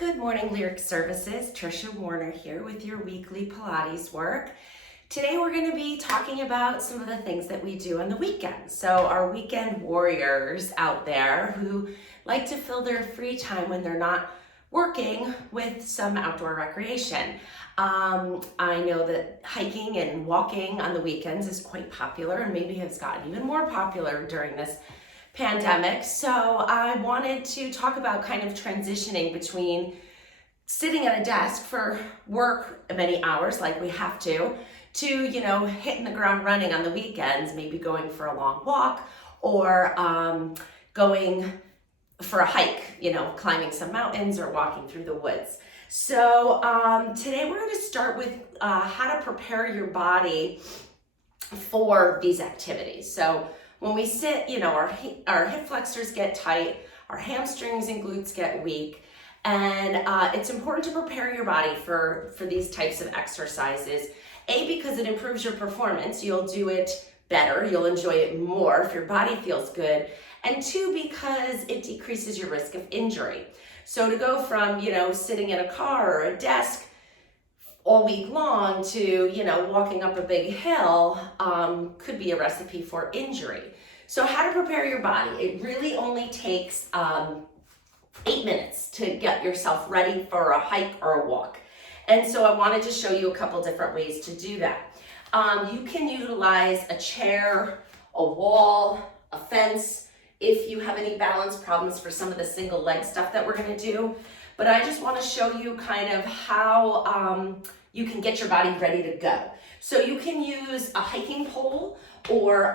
Good morning, Lyric Services. Trisha Warner here with your weekly Pilates work. Today we're going to be talking about some of the things that we do on the weekend. So our weekend warriors out there who like to fill their free time when they're not working with some outdoor recreation. I know that hiking and walking on the weekends is quite popular and maybe has gotten even more popular during this pandemic. So I wanted to talk about kind of transitioning between sitting at a desk for work many hours like we have to hitting the ground running on the weekends, maybe going for a long walk or going for a hike, climbing some mountains or walking through the woods. So today we're going to start with how to prepare your body for these activities. So when we sit, our hip flexors get tight, our hamstrings and glutes get weak, and it's important to prepare your body for these types of exercises. A, because it improves your performance, you'll do it better, you'll enjoy it more if your body feels good, and two, because it decreases your risk of injury. So to go from, sitting in a car or a desk all week long to, walking up a big hill could be a recipe for injury. So how to prepare your body. It really only takes 8 minutes to get yourself ready for a hike or a walk. And so I wanted to show you a couple different ways to do that. You can utilize a chair, a wall, a fence, if you have any balance problems for some of the single leg stuff that we're gonna do. But I just wanna show you kind of how you can get your body ready to go. So you can use a hiking pole or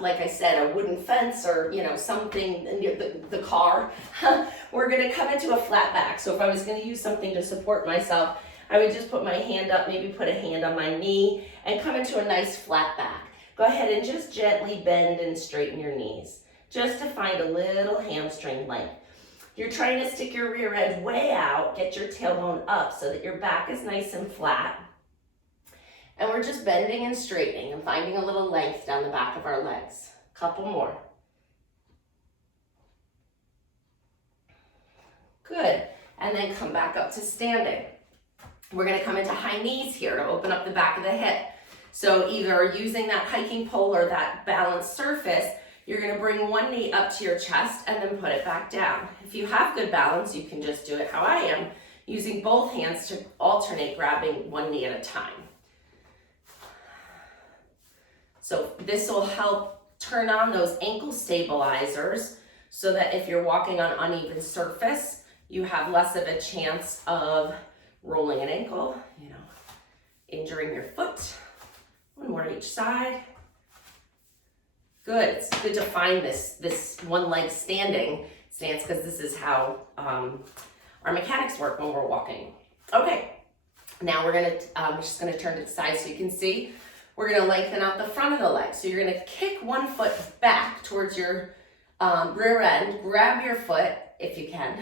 like I said, a wooden fence or, something near the car. We're gonna come into a flat back. So if I was gonna use something to support myself, I would just put my hand up, maybe put a hand on my knee and come into a nice flat back. Go ahead and just gently bend and straighten your knees, just to find a little hamstring length. You're trying to stick your rear edge way out, get your tailbone up so that your back is nice and flat. And we're just bending and straightening and finding a little length down the back of our legs. Couple more. Good. And then come back up to standing. We're going to come into high knees here to open up the back of the hip. So either using that hiking pole or that balanced surface, you're going to bring one knee up to your chest and then put it back down. If you have good balance, you can just do it how I am, using both hands to alternate grabbing one knee at a time. So this will help turn on those ankle stabilizers so that if you're walking on uneven surface, you have less of a chance of rolling an ankle, injuring your foot. One more each side. Good, it's good to find this one leg standing stance because this is how our mechanics work when we're walking. Okay, now we're just gonna turn to the side so you can see. We're gonna lengthen out the front of the leg. So you're gonna kick one foot back towards your rear end, grab your foot if you can,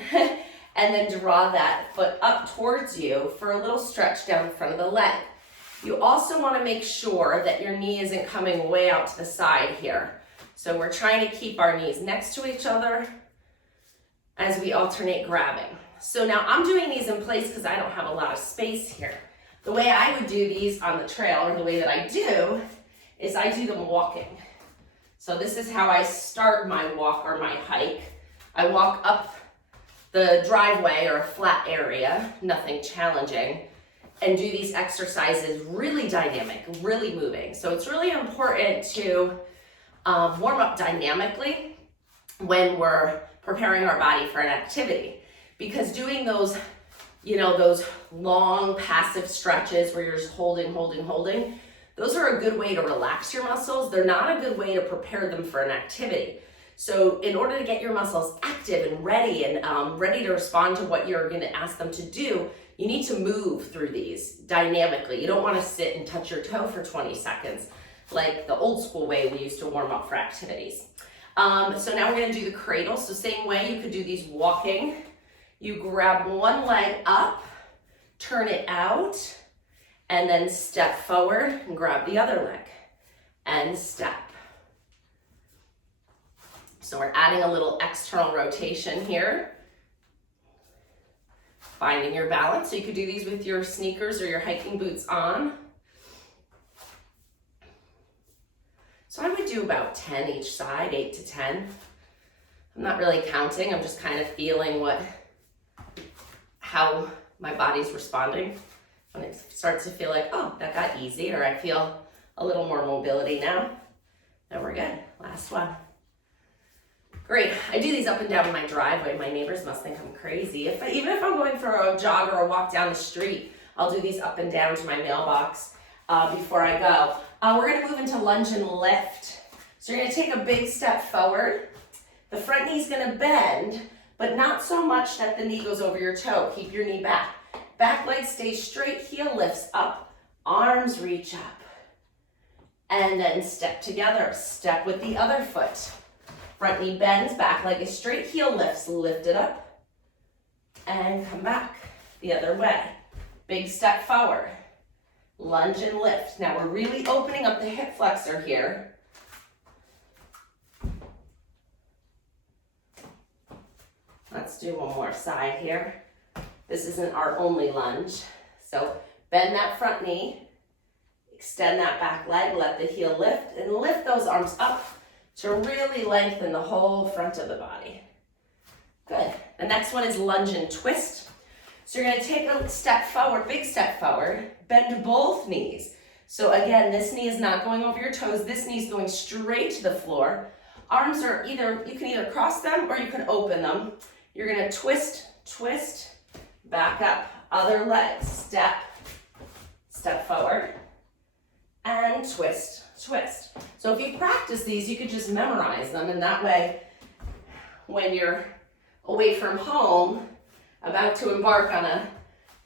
and then draw that foot up towards you for a little stretch down the front of the leg. You also wanna make sure that your knee isn't coming way out to the side here. So we're trying to keep our knees next to each other as we alternate grabbing. So now I'm doing these in place because I don't have a lot of space here. The way I would do these on the trail, or the way that I do, is I do them walking. So this is how I start my walk or my hike. I walk up the driveway or a flat area, nothing challenging, and do these exercises really dynamic, really moving. So it's really important to warm up dynamically when we're preparing our body for an activity, because doing those those long passive stretches where you're just holding, those are a good way to relax your muscles. They're not a good way to prepare them for an activity. So in order to get your muscles active and ready to respond to what you're gonna ask them to do, you need to move through these dynamically. You don't wanna sit and touch your toe for 20 seconds like the old school way we used to warm up for activities. So now we're gonna do the cradle. So same way, you could do these walking. You grab one leg up, turn it out, and then step forward and grab the other leg and step. So we're adding a little external rotation here. Finding your balance. So you could do these with your sneakers or your hiking boots on. So I would do about 10 each side, 8 to 10. I'm not really counting, I'm just kind of feeling how my body's responding. When it starts to feel like, oh, that got easy, or I feel a little more mobility now, then we're good. Last one. Great, I do these up and down my driveway. My neighbors must think I'm crazy. Even if I'm going for a jog or a walk down the street, I'll do these up and down to my mailbox before I go. We're gonna move into lunge and lift. So you're gonna take a big step forward. The front knee's gonna bend, but not so much that the knee goes over your toe. Keep your knee back. Back leg stays straight, heel lifts up, arms reach up. And then step together, step with the other foot. Front knee bends, back leg is straight, heel lifts, lift it up. And come back the other way. Big step forward. Lunge and lift. Now we're really opening up the hip flexor here. Let's do one more side here. This isn't our only lunge. So bend that front knee, extend that back leg, let the heel lift, and lift those arms up to really lengthen the whole front of the body. Good. The next one is lunge and twist. So you're gonna take a step forward, big step forward, bend both knees. So again, this knee is not going over your toes, this knee is going straight to the floor. Arms are you can either cross them or you can open them. You're gonna twist, twist, back up, other leg, step, step forward, and twist, twist. So if you practice these, you could just memorize them, and that way, when you're away from home, about to embark on a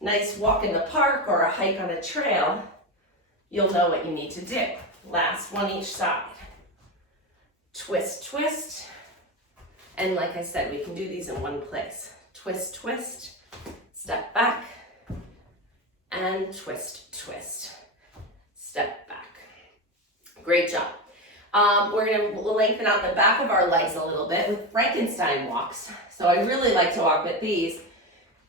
nice walk in the park or a hike on a trail, you'll know what you need to do. Last one each side. Twist, twist. And like I said, we can do these in one place. Twist, twist, step back, and twist, twist, step back. Great job. We're gonna lengthen out the back of our legs a little bit with Frankenstein walks. So I really like to walk with these.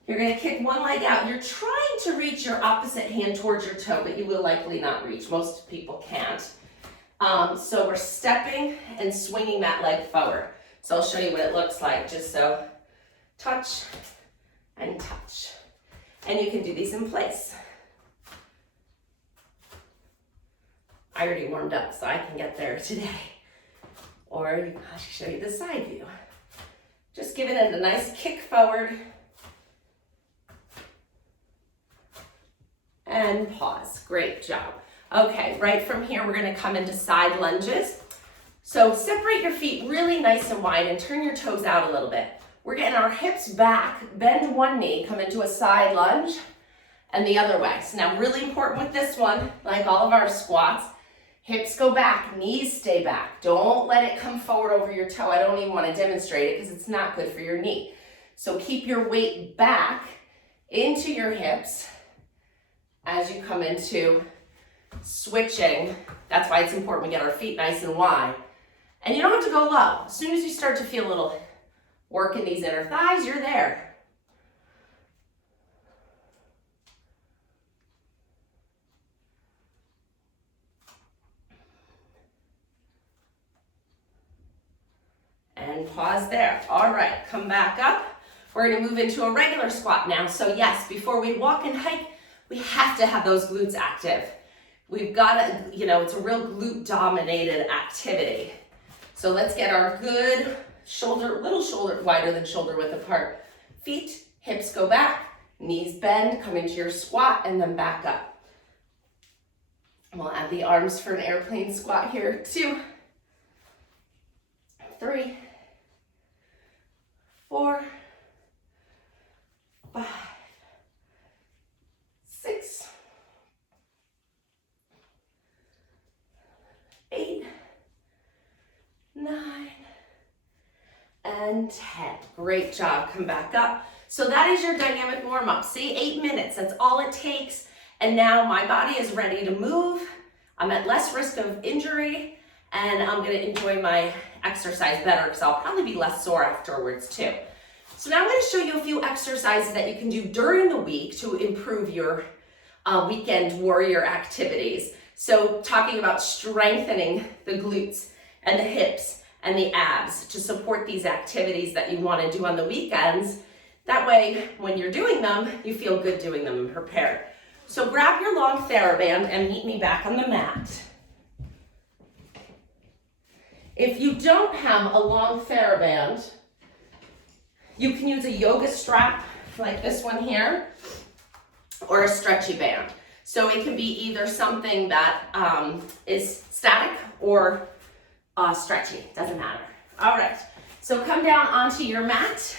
You're gonna kick one leg out. You're trying to reach your opposite hand towards your toe, but you will likely not reach. Most people can't. So we're stepping and swinging that leg forward. So I'll show you what it looks like, just so touch and touch. And you can do these in place. I already warmed up, so I can get there today. Or I'll show you the side view. Just giving it a nice kick forward. And pause. Great job. Okay, right from here, we're gonna come into side lunges. So separate your feet really nice and wide and turn your toes out a little bit. We're getting our hips back, bend one knee, come into a side lunge, and the other way. So now really important with this one, like all of our squats, hips go back, knees stay back. Don't let it come forward over your toe. I don't even want to demonstrate it because it's not good for your knee. So keep your weight back into your hips as you come into switching. That's why it's important we get our feet nice and wide. And you don't have to go low. As soon as you start to feel a little work in these inner thighs, you're there. And pause there. All right, come back up. We're gonna move into a regular squat now. So yes, before we walk and hike, we have to have those glutes active. We've got to, it's a real glute dominated activity. So let's get our good little shoulder, wider than shoulder width apart. Feet, hips go back, knees bend, come into your squat, and then back up. And we'll add the arms for an airplane squat here. 2, 3, 4, 5, 6, 8, 9, and 10. Great job. Come back up. So that is your dynamic warm-up. See, 8 minutes. That's all it takes. And now my body is ready to move. I'm at less risk of injury, and I'm going to enjoy my exercise better because I'll probably be less sore afterwards too. So now I'm going to show you a few exercises that you can do during the week to improve your weekend warrior activities. So talking about strengthening the glutes and the hips and the abs to support these activities that you want to do on the weekends. That way, when you're doing them, you feel good doing them and prepared. So grab your long TheraBand and meet me back on the mat. If you don't have a long TheraBand, you can use a yoga strap like this one here, or a stretchy band. So it can be either something that is static or stretchy, doesn't matter. All right, so come down onto your mat.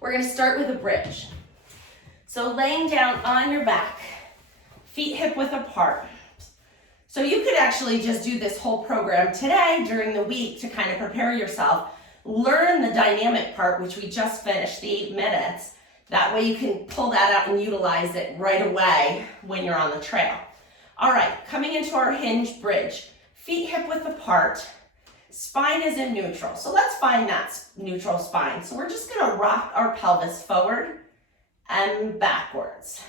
We're gonna start with a bridge. So laying down on your back, feet hip width apart. So you could actually just do this whole program today during the week to kind of prepare yourself. Learn the dynamic part, which we just finished, the 8 minutes. That way you can pull that out and utilize it right away when you're on the trail. All right, coming into our Hinge Bridge. Feet hip width apart, spine is in neutral. So let's find that neutral spine. So we're just gonna rock our pelvis forward and backwards.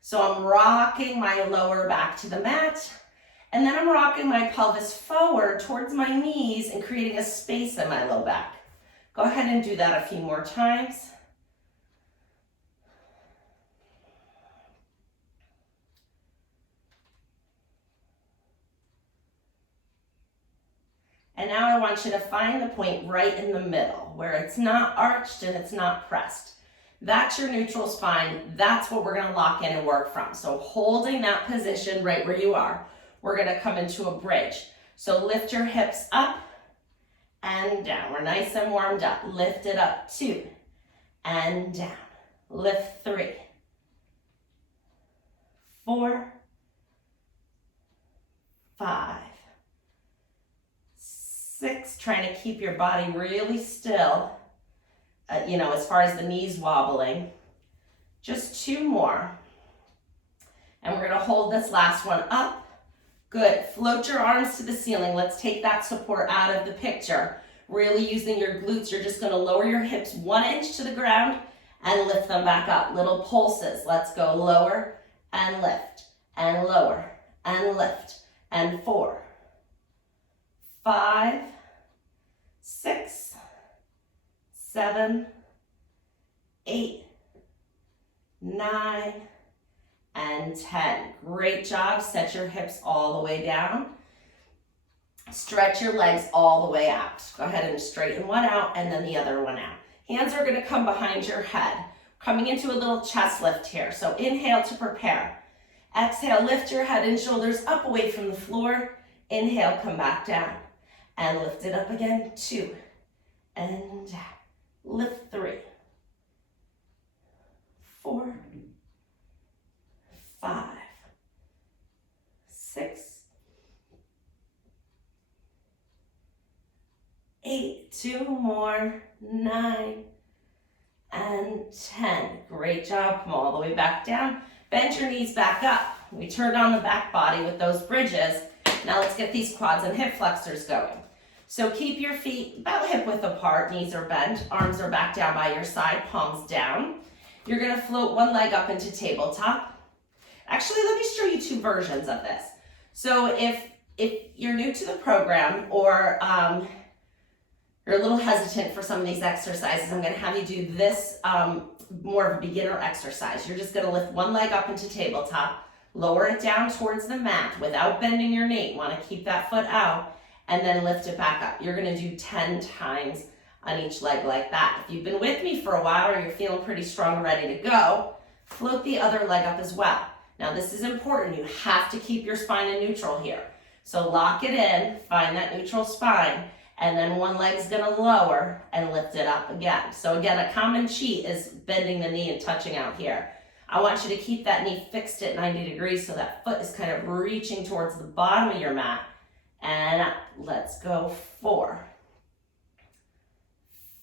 So I'm rocking my lower back to the mat, and then I'm rocking my pelvis forward towards my knees and creating a space in my low back. Go ahead and do that a few more times. And now I want you to find the point right in the middle where it's not arched and it's not pressed. That's your neutral spine. That's what we're gonna lock in and work from. So holding that position right where you are, we're gonna come into a bridge. So lift your hips up and down. We're nice and warmed up. Lift it up, 2 and down. Lift 3, 4, 5, 6, trying to keep your body really still, as far as the knees wobbling. Just 2 more. And we're gonna hold this last one up. Good, float your arms to the ceiling. Let's take that support out of the picture. Really using your glutes, you're just gonna lower your hips 1 inch to the ground and lift them back up. Little pulses, let's go lower and lift, and lower and lift, and 4, 5, 6, 7, 8, 9, and 10. Great job. Set your hips all the way down. Stretch your legs all the way out. Go ahead and straighten one out and then the other one out. Hands are going to come behind your head. Coming into a little chest lift here. So inhale to prepare. Exhale, lift your head and shoulders up away from the floor. Inhale, come back down. And lift it up again. 2 and down. Lift 3, 4, 5, 6, 8, 2 more, 9, and 10. Great job. Come all the way back down. Bend your knees back up. We turned on the back body with those bridges. Now let's get these quads and hip flexors going. So keep your feet about hip width apart, knees are bent, arms are back down by your side, palms down. You're gonna float one leg up into tabletop. Actually, let me show you 2 versions of this. So if you're new to the program or you're a little hesitant for some of these exercises, I'm gonna have you do this more of a beginner exercise. You're just gonna lift one leg up into tabletop, lower it down towards the mat without bending your knee. Wanna keep that foot out, and then lift it back up. You're gonna do 10 times on each leg like that. If you've been with me for a while or you're feeling pretty strong and ready to go, float the other leg up as well. Now this is important. You have to keep your spine in neutral here. So lock it in, find that neutral spine, and then one leg's gonna lower and lift it up again. So again, a common cheat is bending the knee and touching out here. I want you to keep that knee fixed at 90 degrees so that foot is kind of reaching towards the bottom of your mat. And let's go 4,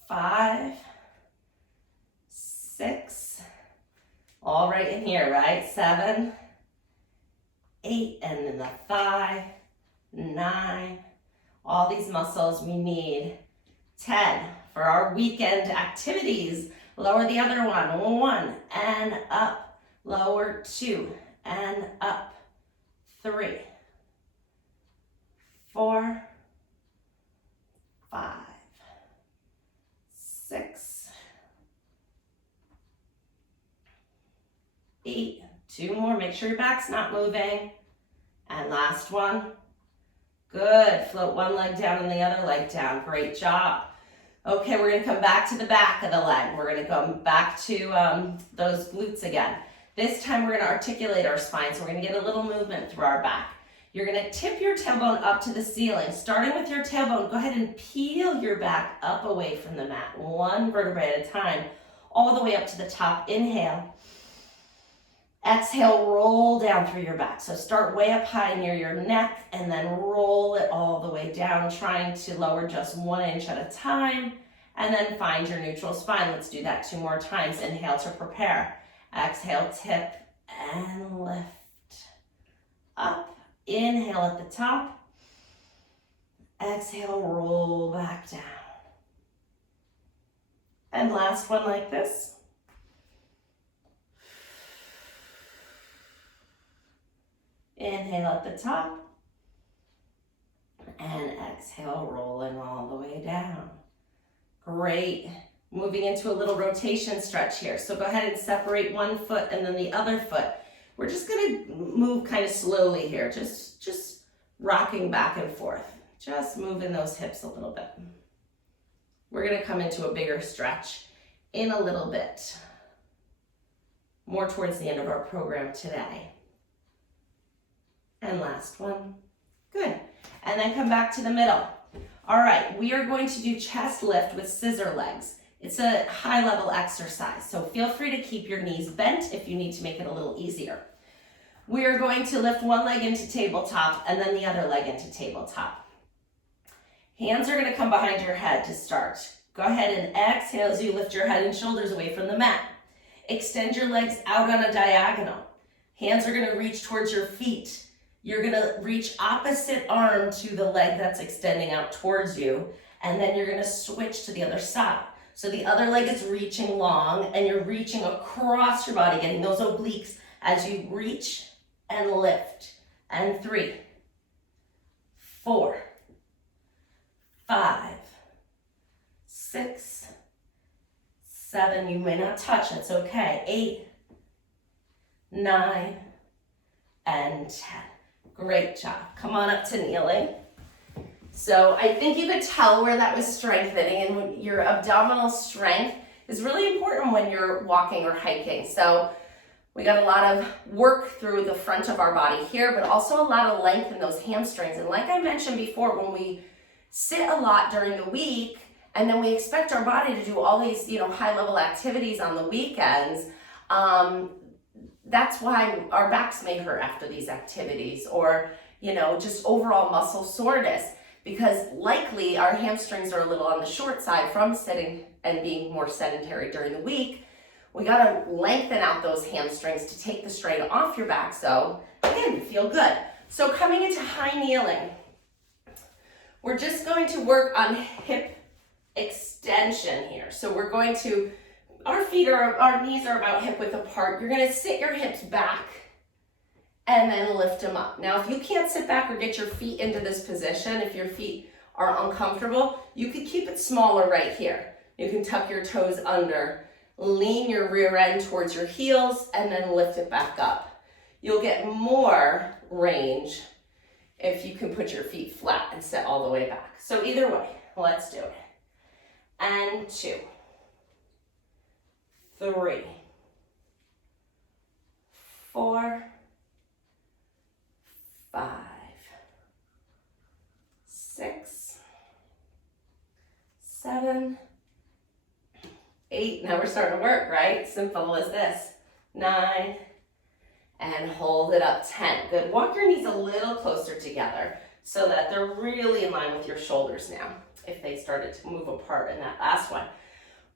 5, 6, all right in here, right? 7, 8, and then the thigh, 9, all these muscles we need, 10, For our weekend activities, lower the other one. 1 and up. Lower 2 and up. 3, 4, 5, 6, 8. 2 more. Make sure your back's not moving. And last one. Good. Float one leg down and the other leg down. Great job. Okay, we're going to come back to the back of the leg. We're going to come back to those glutes again. This time we're going to articulate our spine, so we're going to get a little movement through our back. You're going to tip your tailbone up to the ceiling. Starting with your tailbone, go ahead and peel your back up away from the mat, 1 vertebrae at a time, all the way up to the top. Inhale. Exhale, roll down through your back. So start way up high near your neck and then roll it all the way down, trying to lower just 1 inch at a time. And then find your neutral spine. Let's do that 2 more times. Inhale to prepare. Exhale, tip and lift. Up. Inhale at the top. Exhale, roll back down. And last one like this. Inhale at the top. And exhale, rolling all the way down. Great. Moving into a little rotation stretch here. So go ahead and separate one foot and then the other foot. We're just going to move kind of slowly here, just rocking back and forth, just moving those hips a little bit. We're going to come into a bigger stretch in a little bit, more towards the end of our program today. And last one. Good. And then come back to the middle. All right, we are going to do chest lift with scissor legs. It's a high level exercise, so feel free to keep your knees bent if you need to make it a little easier. We are going to lift one leg into tabletop and then the other leg into tabletop. Hands are going to come behind your head to start. Go ahead and exhale as you lift your head and shoulders away from the mat. Extend your legs out on a diagonal. Hands are going to reach towards your feet. You're going to reach opposite arm to the leg that's extending out towards you, and then you're going to switch to the other side. So the other leg is reaching long, and you're reaching across your body, getting those obliques as you reach and lift. And 3, 4, 5, 6, 7. You may not touch, it's okay. 8, 9, and 10. Great job. Come on up to kneeling. So I think you could tell where that was strengthening, and your abdominal strength is really important when you're walking or hiking. So we got a lot of work through the front of our body here, but also a lot of length in those hamstrings. And like I mentioned before, when we sit a lot during the week, and then we expect our body to do all these, high level activities on the weekends, that's why our backs may hurt after these activities, or, just overall muscle soreness, because likely our hamstrings are a little on the short side from sitting and being more sedentary during the week. We got to lengthen out those hamstrings to take the strain off your back, so again, you feel good. So coming into high kneeling, we're just going to work on hip extension here. So we're going to, our knees are about hip width apart. You're going to sit your hips back and then lift them up. Now, if you can't sit back or get your feet into this position, if your feet are uncomfortable, you could keep it smaller right here. You can tuck your toes under, lean your rear end towards your heels, and then lift it back up. You'll get more range if you can put your feet flat and sit all the way back. So either way, let's do it. And 2, 3, 4, 5, 6, 7, 8. Now we're starting to work, right? Simple as this. 9, and hold it up. 10. Good. Walk your knees a little closer together so that they're really in line with your shoulders now, if they started to move apart in that last one.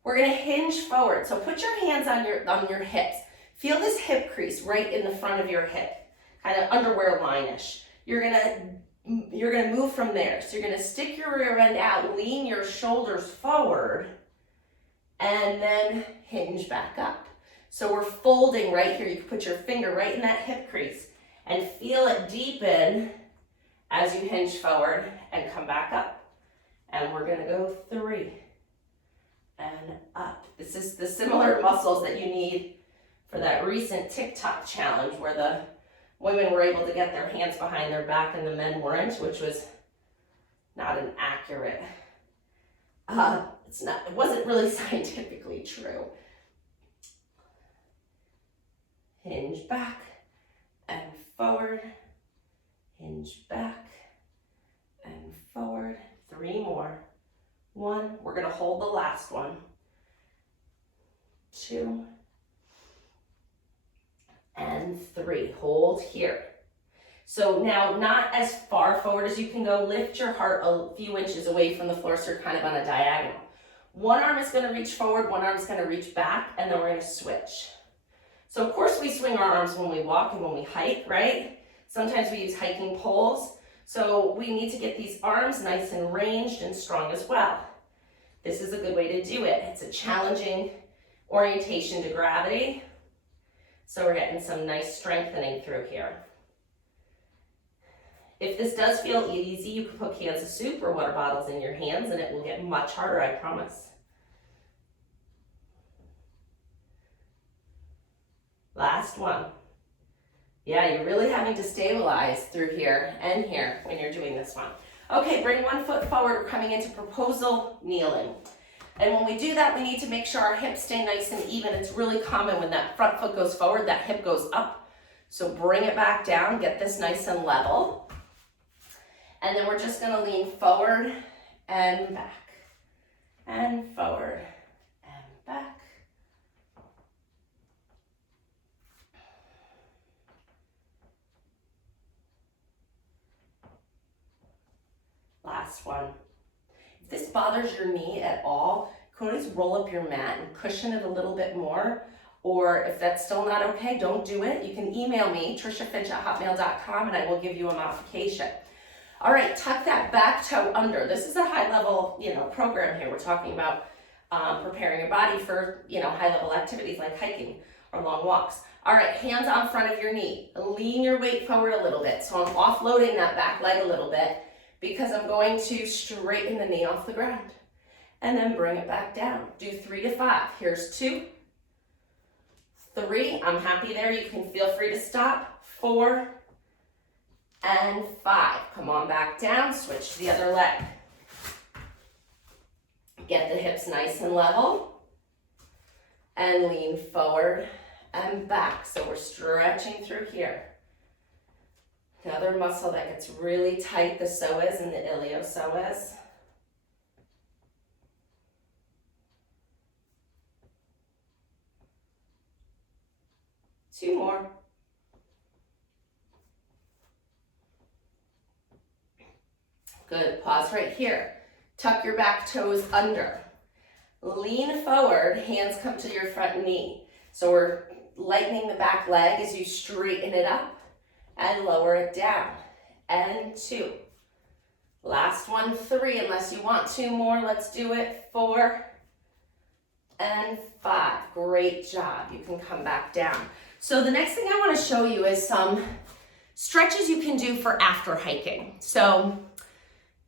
We're going to hinge forward. So put your hands on your hips. Feel this hip crease right in the front of your hip, kind of underwear line-ish. You're going to you're gonna move from there. So you're gonna stick your rear end out, lean your shoulders forward, and then hinge back up. So we're folding right here. You can put your finger right in that hip crease and feel it deepen as you hinge forward and come back up. And we're gonna go 3 and up. This is the similar muscles that you need for that recent TikTok challenge where the women were able to get their hands behind their back and the men weren't, which was not an accurate, it wasn't really scientifically true. Hinge back and forward, hinge back and forward. 3 more. 1, we're gonna hold the last one. 2, and 3, hold here. So now, not as far forward as you can go, lift your heart a few inches away from the floor so you're kind of on a diagonal. One arm is gonna reach forward, one arm is gonna reach back, and then we're gonna switch. So of course we swing our arms when we walk and when we hike, right? Sometimes we use hiking poles. So we need to get these arms nice and ranged and strong as well. This is a good way to do it. It's a challenging orientation to gravity. So we're getting some nice strengthening through here. If this does feel easy, you can put cans of soup or water bottles in your hands and it will get much harder, I promise. Last one. Yeah, you're really having to stabilize through here and here when you're doing this one. Okay, bring one foot forward. We're coming into proposal kneeling. And when we do that, we need to make sure our hips stay nice and even. It's really common when that front foot goes forward, that hip goes up. So bring it back down, get this nice and level. And then we're just gonna lean forward and back, and forward and back. Last one. If this bothers your knee at all, you can always roll up your mat and cushion it a little bit more. Or if that's still not okay, don't do it. You can email me, triciafinch@hotmail.com, and I will give you a modification. All right, tuck that back toe under. This is a high-level, program here. We're talking about preparing your body for, high-level activities like hiking or long walks. All right, hands on front of your knee. Lean your weight forward a little bit. So I'm offloading that back leg a little bit because I'm going to straighten the knee off the ground. And then bring it back down. Do 3 to 5. Here's 2, 3. I'm happy there. You can feel free to stop. 4, and 5. Come on back down, switch to the other leg. Get the hips nice and level. And lean forward and back. So we're stretching through here. Another muscle that gets really tight, the psoas and the iliopsoas. Two more. Good, pause right here. Tuck your back toes under. Lean forward, hands come to your front knee. So we're lightening the back leg as you straighten it up and lower it down. And 2. Last one, 3, unless you want 2 more, let's do it. 4 and 5. Great job, you can come back down. So the next thing I wanna show you is some stretches you can do for after hiking. So,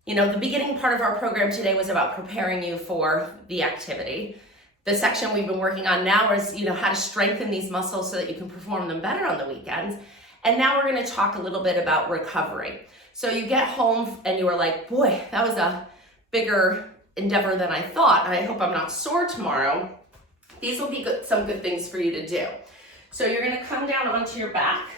the beginning part of our program today was about preparing you for the activity. The section we've been working on now is, how to strengthen these muscles so that you can perform them better on the weekends. And now we're gonna talk a little bit about recovery. So you get home and you were like, boy, that was a bigger endeavor than I thought. I hope I'm not sore tomorrow. These will be some good things for you to do. So you're gonna come down onto your back.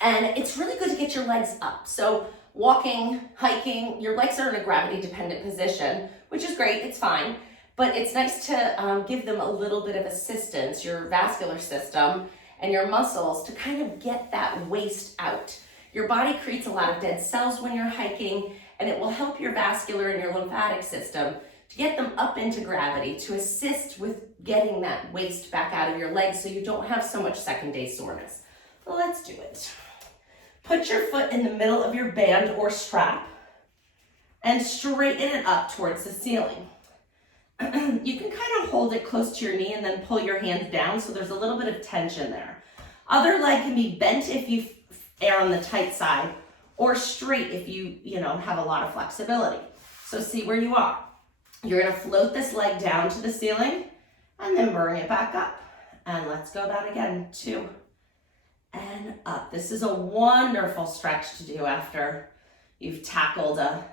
And it's really good to get your legs up. So walking, hiking, your legs are in a gravity dependent position, which is great, it's fine. But it's nice to give them a little bit of assistance, your vascular system and your muscles, to kind of get that waste out. Your body creates a lot of dead cells when you're hiking, and it will help your vascular and your lymphatic system to get them up into gravity, to assist with getting that waste back out of your legs so you don't have so much second day soreness. So let's do it. Put your foot in the middle of your band or strap and straighten it up towards the ceiling. You can kind of hold it close to your knee and then pull your hands down so there's a little bit of tension there. Other leg can be bent if you err on the tight side, or straight if you have a lot of flexibility. So see where you are. You're gonna float this leg down to the ceiling and then bring it back up. And let's go that again, 2 and up. This is a wonderful stretch to do after you've tackled a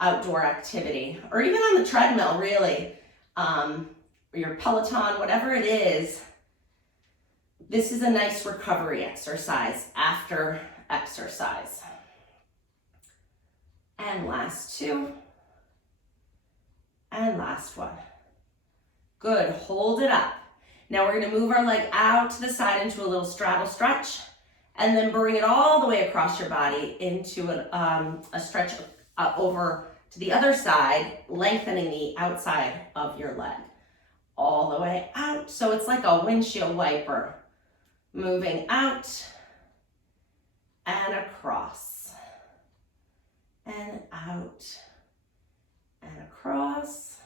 outdoor activity, or even on the treadmill, really, or your Peloton, whatever it is. This is a nice recovery exercise after exercise. And last 2. And last one. Good, hold it up. Now we're gonna move our leg out to the side into a little straddle stretch, and then bring it all the way across your body into a stretch over to the other side, lengthening the outside of your leg. All the way out, so it's like a windshield wiper. Moving out and across and out and across.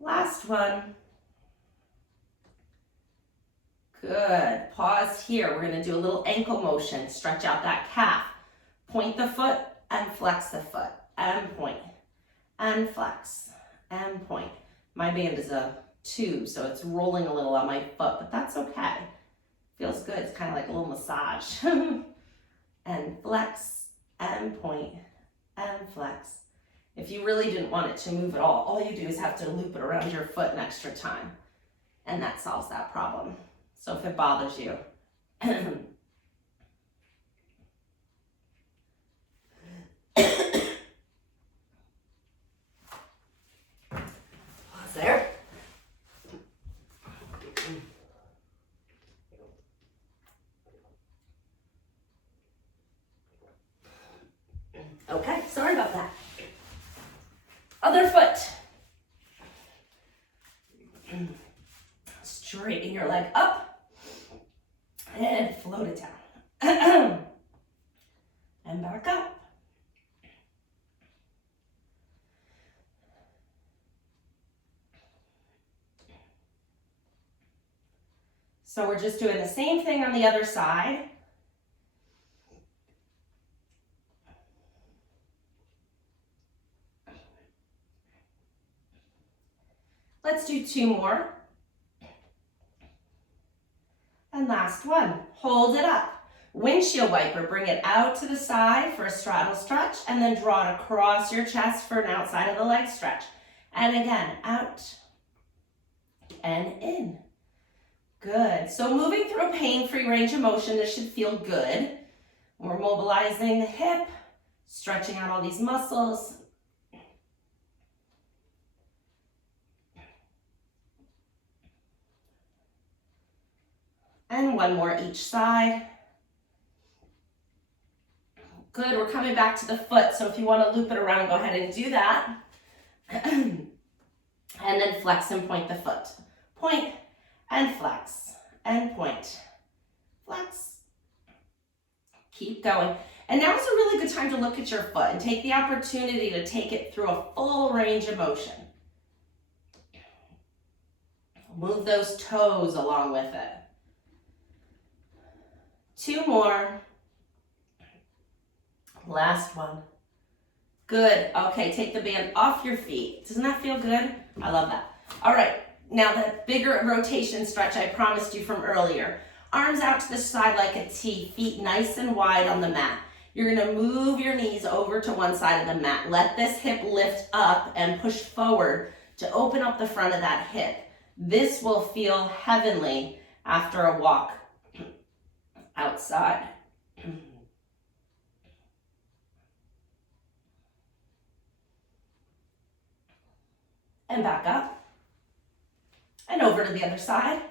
Last one. Good. Pause here. We're going to do a little ankle motion. Stretch out that calf. Point the foot and flex the foot and point and flex and point. My band is a tube, so it's rolling a little on my foot, but that's okay. Feels good. It's kind of like a little massage. And flex and point and flex. If you really didn't want it to move at all you do is have to loop it around your foot an extra time, and that solves that problem. So if it bothers you, pause there. Okay, sorry about that. Other foot. Straighten your leg up and float it down. And back up. So we're just doing the same thing on the other side. Let's do 2 more. And last one. Hold it up. Windshield wiper. Bring it out to the side for a straddle stretch, and then draw it across your chest for an outside of the leg stretch. And again, out and in. Good. So moving through a pain-free range of motion, this should feel good. We're mobilizing the hip, stretching out all these muscles. And one more each side. Good, we're coming back to the foot, so if you want to loop it around, go ahead and do that. And then flex and point the foot. Point and flex and point. Flex. Keep going. And now is a really good time to look at your foot and take the opportunity to take it through a full range of motion. Move those toes along with it. 2 more. Last one. Good. Okay, take the band off your feet. Doesn't that feel good? I love that. All right, now that bigger rotation stretch I promised you from earlier. Arms out to the side like a T, feet nice and wide on the mat. You're gonna move your knees over to one side of the mat. Let this hip lift up and push forward to open up the front of that hip. This will feel heavenly after a walk outside. And back up. And over to the other side.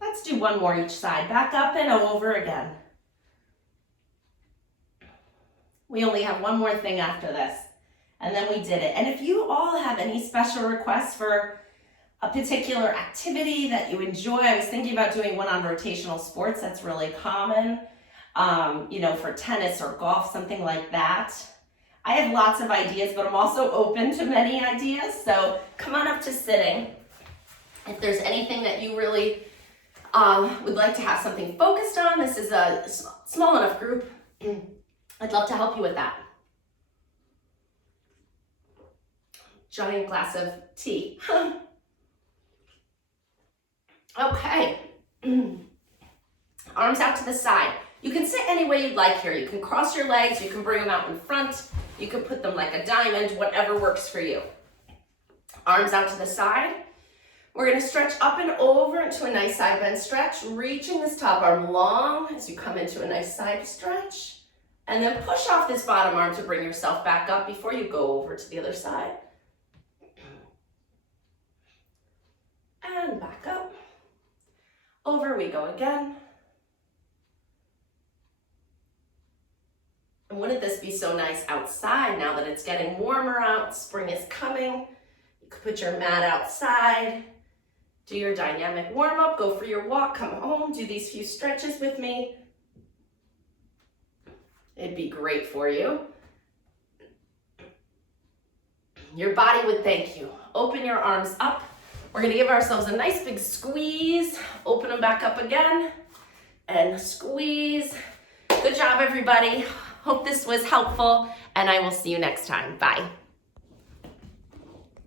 Let's do one more each side. Back up and over again. We only have one more thing after this, and then we did it. And if you all have any special requests for a particular activity that you enjoy, I was thinking about doing one on rotational sports. That's really common, you know, for tennis or golf, something like that. I have lots of ideas, but I'm also open to many ideas. So come on up to sitting. If there's anything that you really would like to have something focused on, this is a small enough group. I'd love to help you with that. Giant glass of tea. Okay. Arms out to the side. You can sit any way you'd like here. You can cross your legs, you can bring them out in front, you can put them like a diamond, whatever works for you. Arms out to the side. We're gonna stretch up and over into a nice side bend stretch, reaching this top arm long as you come into a nice side stretch. And then push off this bottom arm to bring yourself back up before you go over to the other side. And back up. Over we go again. And wouldn't this be so nice outside now that it's getting warmer out, spring is coming. You could put your mat outside, do your dynamic warm up, go for your walk, come home, do these few stretches with me. It'd be great for you. Your body would thank you. Open your arms up. We're gonna give ourselves a nice big squeeze. Open them back up again and squeeze. Good job, everybody. Hope this was helpful, and I will see you next time. Bye.